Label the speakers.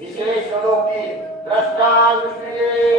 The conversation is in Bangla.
Speaker 1: विशेष लोकी दृष्टा विषये